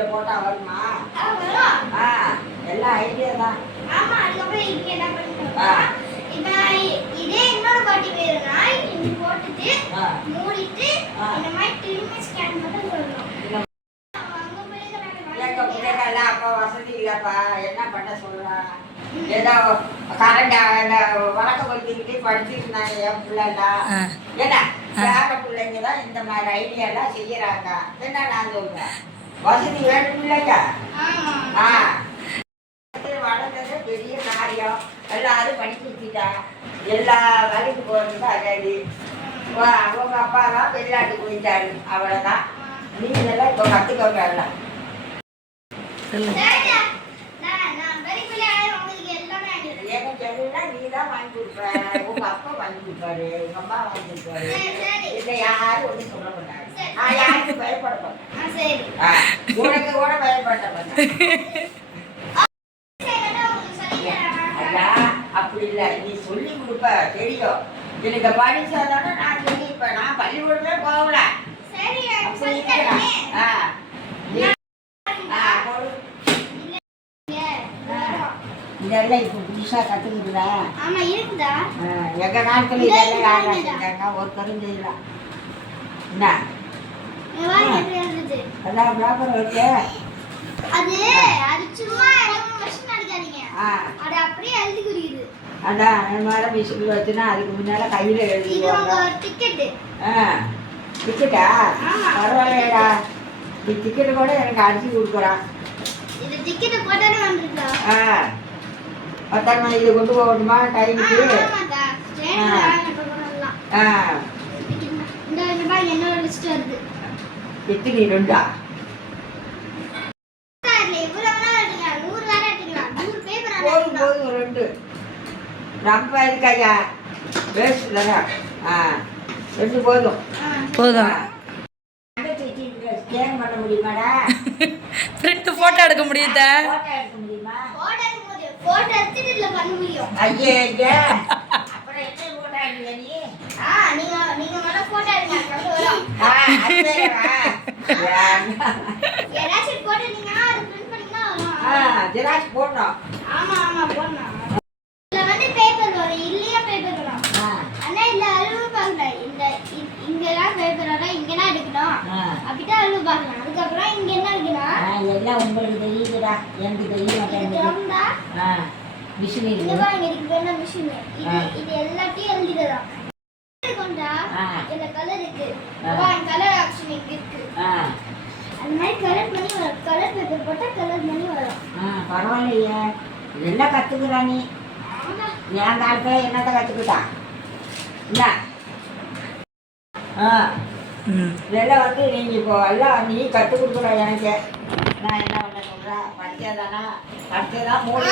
இதுல போட்டா வருமா? எல்லாம் ஐடியா தான். ஆமா, அதுக்கப்புறம் இங்க என்ன பண்ணுவோம்? இப்போ இதே இன்னொரு பாட்டி வேணும்னா இங்க போட்டுட்டு மூடிட்டு இந்த மாதிரி திரும்பி ஸ்கேன் பண்ண சொல்லணும். எங்க பிள்ளைகள் அப்போ வசதி இல்லப்பா, என்ன பண்ண சொல்றா? ஏதோ கரண்ட் வழக்க படுத்திக்கிட்டு படிச்சுட்டு இருந்தாங்க என் பிள்ளைலாம். என்ன வேற பிள்ளைங்க தான் இந்த மாதிரி ஐடியாலாம் செய்யறாங்க. என்ன நான் சொல்றேன், வசதி வேணும் இல்லைங்க. வளர்ந்தது பெரிய காரியம். எல்லாரும் படிக்க வச்சுட்டா, எல்லா வேலைக்கு போறது அதாவது அவங்க அப்பா தான் வெளிநாட்டுக்கு போயிட்டாரு, அவ்வளோதான். நீங்கெல்லாம் இப்போ கற்றுக்கோங்க எல்லாம். எனக்கு எல்லாம் நீ தான் வாங்கி கொடுப்ப, உங்க அப்பா வாங்கி கொடுப்பாரு, உங்க அம்மா வாங்கி கொடுப்பாரு. இதை யாரும் ஒன்றும் சொல்ல மாட்டாங்க. நான் யாருக்கும் பயப்பட மாட்டேன், உனக்கு கூட பயப்பட மாட்டேன். அப்படி இல்லை, நீ சொல்லி கொடுப்ப தெரியும். எனக்கு படிச்சாதானே நான் சொல்லிப்பேன். நான் பள்ளிக்கூடமே போகல. இதெல்லாம் இப்போ புதுசாக கற்றுக்குறா. எங்கள் நாட்கள் இதெல்லாம் யாரும் செஞ்சாங்க, ஒருத்தரும் செய்யலாம். என்ன எல்லாம் வியாபாரம் இருக்கு. அதான் அந்த மாதிரி மிஷின் வச்சுன்னா அதுக்கு முன்னால கையில் எழுதிடுவாங்க. டிக்கெட்டா? பரவாயில்லையடா, நீ டிக்கெட்டு கூட எனக்கு அடிச்சு கொடுக்குறான். பத்தாயிரமா இதை கொண்டு போகணுமா டைமுக்கு? எத்தனை ரெண்டா? போதும் ரெண்டு. ரொம்ப இருக்காயா வேஸ்ட் தானே. ரெண்டு போதும் போதும். ஸ்கேன் பண்ண முடியுமாடா? பிரிண்ட் போட்டோ எடுக்க முடியுதா? போட்டோ எடுக்க முடியுமா? போட்டோ எடுத்துட்டு இல்ல பண்ண முடியும். ஐயே அப்புறம் என்ன போட்டோ எடுக்க நீ? நீங்க மட்டும் போட்டோ எடுங்க, அது வரும். ஜெராக்ஸ் போட்டு நீங்க அது பிரிண்ட் பண்ணீங்கன்னா வரும். ஜெராக்ஸ் போடணும். ஆமா போடணும். இதுல வந்து பேப்பர் வரும், இல்லையா பேப்பர் வரும். அண்ணா இல்ல அழுவு பார்க்கல, இந்த இங்கெல்லாம் பேப்பர் வரும், இங்கெல்லாம் எடுக்கணும் அப்படிதான் அழுவு பார்க்கலாம். அதுக்கப்புறம் இங்க என்ன இருக்குன்னா எல்லாம் உங்களுக்கு தெரியுதுடா, எனக்கு தெரிய மாட்டேங்குது. மிஷின் இங்க பாருங்க, இதுக்கு வேணா மிஷின். இது எல்லாத்தையும் எழுதிடலாம். கொண்டா இந்த கலர் இருக்கு, கலர் ஆப்ஷன் இங்க இருக்கு. அந்த மாதிரி கலர் பண்ணி வரும். கலர் பேப்பர் போட்டா கலர் பண்ணி வரும். பரவாயில்லையே, இதெல்லாம் கத்துக்கிறா நீ. என் காலத்துல என்னத்தை கத்துக்கிட்டா? என்ன இதெல்லாம் வந்து நீங்க இப்போ எல்லாம் நீ கற்றுக் கொடுக்குற எனக்கு. நான் என்ன பண்ண சொல்றேன், படிச்சதானா படிச்சதான் மூணு